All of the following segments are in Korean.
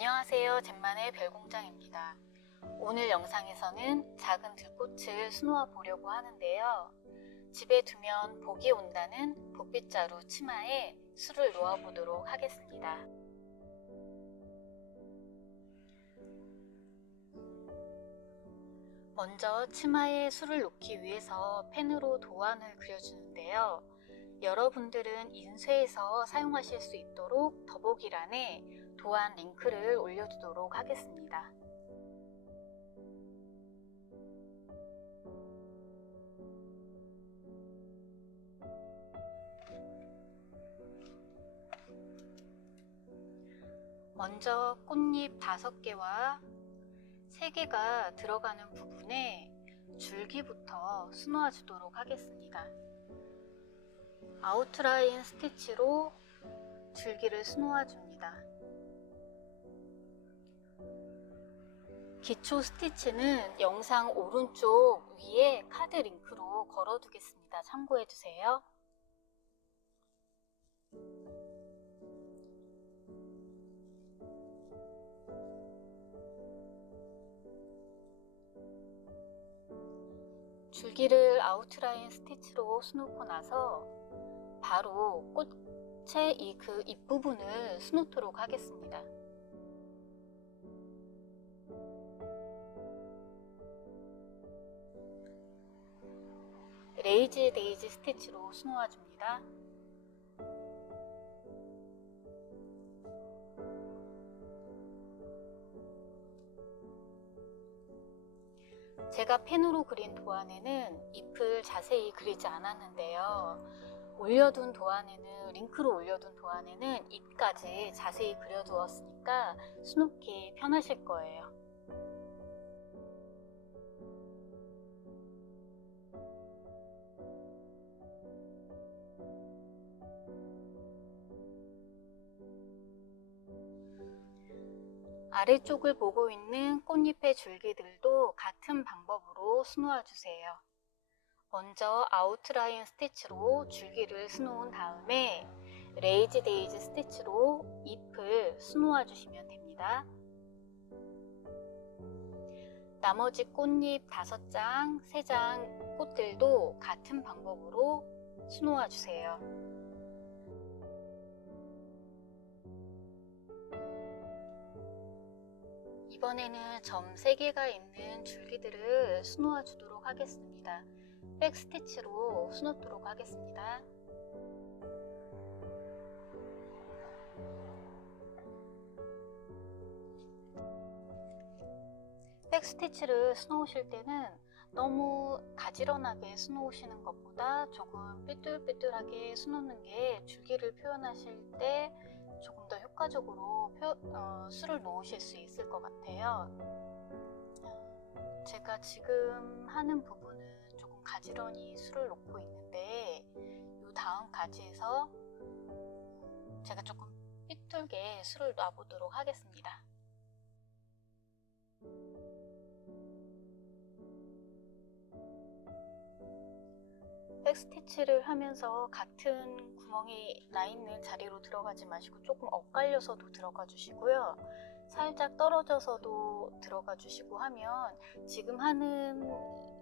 안녕하세요. 젠만의 별공장입니다. 오늘 영상에서는 작은 들꽃을 수놓아 보려고 하는데요. 집에 두면 복이 온다는 복빗자루 치마에 술을 놓아 보도록 하겠습니다. 먼저 치마에 술을 놓기 위해서 펜으로 도안을 그려주는데요. 여러분들은 인쇄해서 사용하실 수 있도록 더보기란에 도안 링크를 올려두도록 하겠습니다. 먼저 꽃잎 5개와 3개가 들어가는 부분에 줄기부터 수놓아 주도록 하겠습니다. 아웃라인 스티치로 줄기를 수놓아 줍니다. 기초 스티치는 영상 오른쪽 위에 카드 링크로 걸어 두겠습니다. 참고해 주세요. 줄기를 아웃라인 스티치로 수놓고 나서 바로 꽃의 그 잎부분을 수놓도록 하겠습니다. 레이지 데이지 스티치로 수놓아 줍니다. 제가 펜으로 그린 도안에는 잎을 자세히 그리지 않았는데요. 올려둔 도안에는, 링크로 올려둔 도안에는 잎까지 자세히 그려두었으니까 수놓기 편하실 거예요. 아래쪽을 보고 있는 꽃잎의 줄기들도 같은 방법으로 수놓아 주세요. 먼저 아웃라인 스티치로 줄기를 수놓은 다음에 레이지 데이지 스티치로 잎을 수놓아 주시면 됩니다. 나머지 꽃잎 5장, 3장 꽃들도 같은 방법으로 수놓아 주세요. 이번에는 점 3개가 있는 줄기들을 수놓아 주도록 하겠습니다. 백 스티치로 수놓도록 하겠습니다. 백 스티치를 수놓으실 때는 너무 가지런하게 수놓으시는 것보다 조금 삐뚤삐뚤하게 수놓는 게 줄기를 표현하실 때 조금 더 효과적으로 술을 놓으실 수 있을 것 같아요. 제가 지금 하는 부분은 조금 가지런히 술을 놓고 있는데 이 다음 가지에서 제가 조금 삐뚤게 술을 놔보도록 하겠습니다. 백스티치를 하면서 같은 구멍이 나 있는 자리로 들어가지 마시고 조금 엇갈려서도 들어가 주시고요. 살짝 떨어져서도 들어가 주시고 하면 지금 하는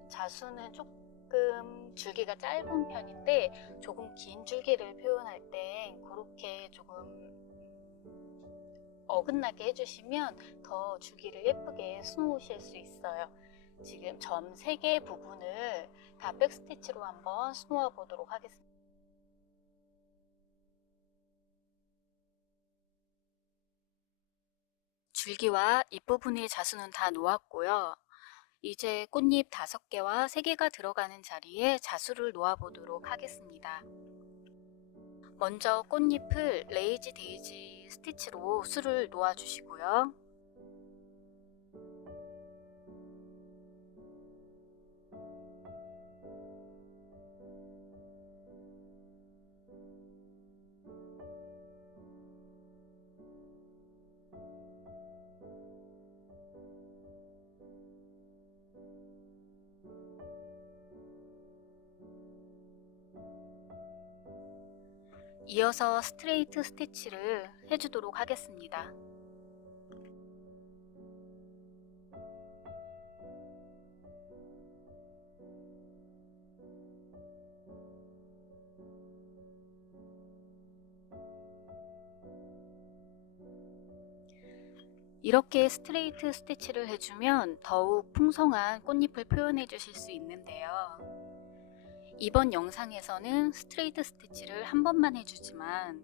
자수는 조금 줄기가 짧은 편인데 조금 긴 줄기를 표현할 땐 그렇게 조금 어긋나게 해주시면 더 줄기를 예쁘게 수놓으실 수 있어요. 지금 점 3개 부분을 다 백스티치로 한번 수놓아 보도록 하겠습니다. 줄기와 잎부분의 자수는 다 놓았고요. 이제 꽃잎 5개와 3개가 들어가는 자리에 자수를 놓아 보도록 하겠습니다. 먼저 꽃잎을 레이지 데이지 스티치로 술을 놓아 주시고요. 이어서 스트레이트 스티치를 해주도록 하겠습니다. 이렇게 스트레이트 스티치를 해주면 더욱 풍성한 꽃잎을 표현해 주실 수 있는데요. 이번 영상에서는 스트레이트 스티치를 한 번만 해주지만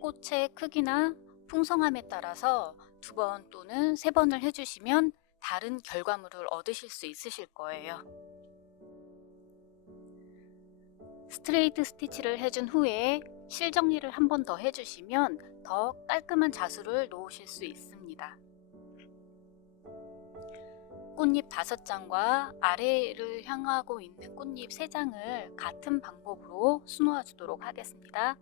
꽃의 크기나 풍성함에 따라서 2번 또는 3번을 해주시면 다른 결과물을 얻으실 수 있으실 거예요. 스트레이트 스티치를 해준 후에 실 정리를 한 번 더 해주시면 더 깔끔한 자수를 놓으실 수 있습니다. 꽃잎 5장과 아래를 향하고 있는 꽃잎 3장을 같은 방법으로 수놓아 주도록 하겠습니다.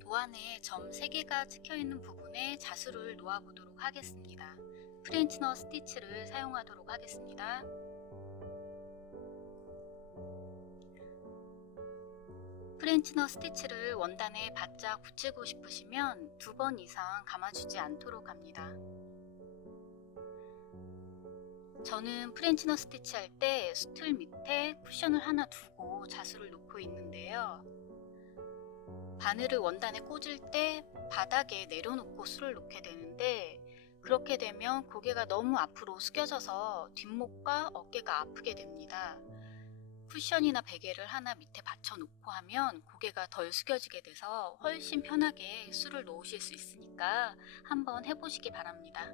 도안에 점 3개가 찍혀있는 부분에 자수를 놓아보도록 하겠습니다. 프렌치너 스티치를 사용하도록 하겠습니다. 프렌치너 스티치를 원단에 바짝 붙이고 싶으시면 2번 이상 감아주지 않도록 합니다. 저는 프렌치너 스티치 할 때 수틀 밑에 쿠션을 하나 두고 자수를 놓고 있는데요. 바늘을 원단에 꽂을 때 바닥에 내려놓고 수를 놓게 되는데, 그렇게 되면 고개가 너무 앞으로 숙여져서 뒷목과 어깨가 아프게 됩니다. 쿠션이나 베개를 하나 밑에 받쳐놓고 하면 고개가 덜 숙여지게 돼서 훨씬 편하게 수를 놓으실 수 있으니까 한번 해보시기 바랍니다.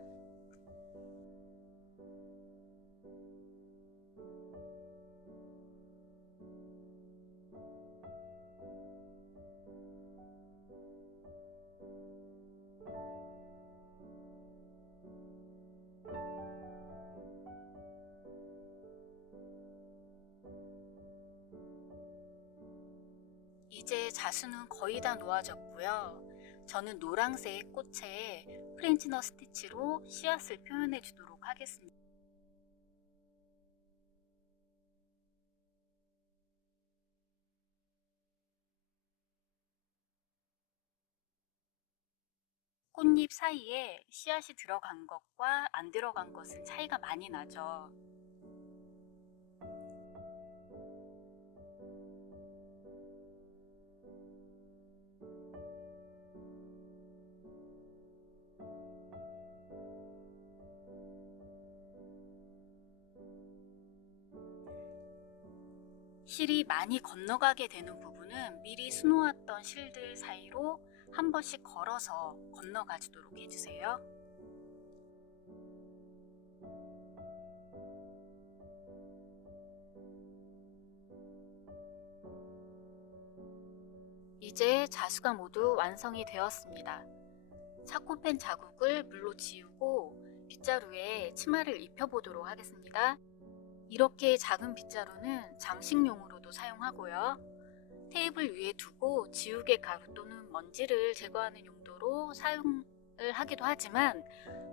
이제 자수는 거의 다 놓아졌고요. 저는 노란색 꽃에 프렌치너 스티치로 씨앗을 표현해 주도록 하겠습니다. 꽃잎 사이에 씨앗이 들어간 것과 안 들어간 것은 차이가 많이 나죠. 실이 많이 건너가게 되는 부분은 미리 수놓았던 실들 사이로 한 번씩 걸어서 건너가 주도록 해주세요. 이제 자수가 모두 완성이 되었습니다. 차코펜 자국을 물로 지우고 빗자루에 치마를 입혀보도록 하겠습니다. 이렇게 작은 빗자루는 장식용으로도 사용하고요. 테이블 위에 두고 지우개 가루 또는 먼지를 제거하는 용도로 사용을 하기도 하지만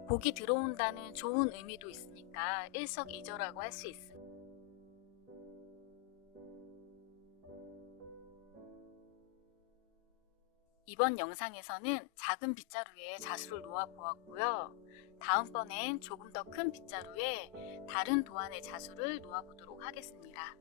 복이 들어온다는 좋은 의미도 있으니까 일석이조라고 할 수 있습니다. 이번 영상에서는 작은 빗자루에 자수를 놓아 보았고요. 다음번엔 조금 더 큰 빗자루에 다른 도안의 자수를 놓아 보도록 하겠습니다.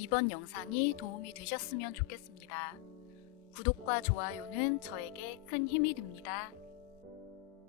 이번 영상이 도움이 되셨으면 좋겠습니다. 구독과 좋아요는 저에게 큰 힘이 됩니다.